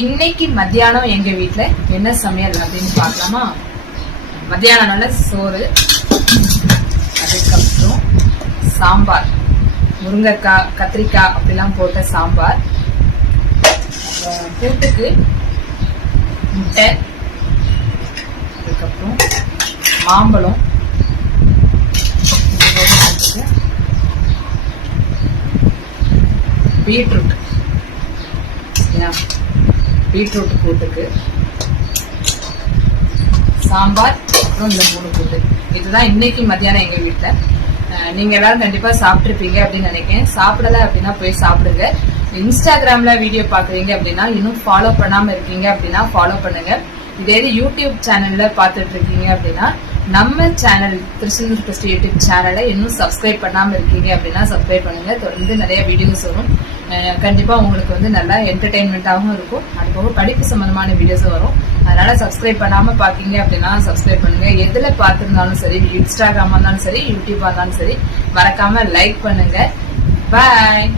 இன்னைக்கு மத்தியானம் எங்க வீட்டுல என்ன சமையல் அப்படின்னு பார்க்கலாமா? மத்தியானம் நல்ல சோறு, அதுக்கப்புறம் சாம்பார், முருங்கைக்காய் கத்திரிக்காய் அப்படிலாம் போட்ட சாம்பார், கூட்டுக்கு முட்டை, அதுக்கப்புறம் மாம்பழம், பீட்ரூட் பீட்ரூட் கூட்டுக்கு சாம்பார், அப்புறம் இந்த 3 கூட்டு. இதுதான் இன்னைக்கு மத்தியானம் எங்க வீட்டுல. நீங்க எல்லாரும் கண்டிப்பா சாப்பிட்டுருப்பீங்க அப்படின்னு நினைக்கிறேன். சாப்பிடல அப்படின்னா போய் சாப்பிடுங்க. இன்ஸ்டாகிராம்ல வீடியோ பாக்குறீங்க அப்படின்னா இன்னும் ஃபாலோ பண்ணாம இருக்கீங்க அப்படின்னா ஃபாலோ பண்ணுங்க. இதே யூடியூப் சேனல்ல பாத்துட்டு இருக்கீங்க அப்படின்னா நம்ம சேனல் திருச்செந்தூர் ஃபர்ஸ்ட் யூடியூப் சேனலை இன்னும் சப்ஸ்கிரைப் பண்ணாம இருக்கீங்க அப்படின்னா சப்ஸ்கிரைப் பண்ணுங்க. தொடர்ந்து நிறைய வீடியோஸ் வரும். கண்டிப்பா உங்களுக்கு வந்து நல்லா என்டர்டெயின்மெண்டாகவும் இருக்கும். அதுபோக படிப்பு சம்பந்தமான வீடியோஸும் வரும். அதனால சப்ஸ்கிரைப் பண்ணாம பாக்கீங்க அப்படின்னா சப்ஸ்கிரைப் பண்ணுங்க. எதுல பார்த்திருந்தாலும் சரி, இன்ஸ்டாகிராமா இருந்தாலும் சரி, யூடியூபா இருந்தாலும் சரி, மறக்காம லைக் பண்ணுங்க. பாய்.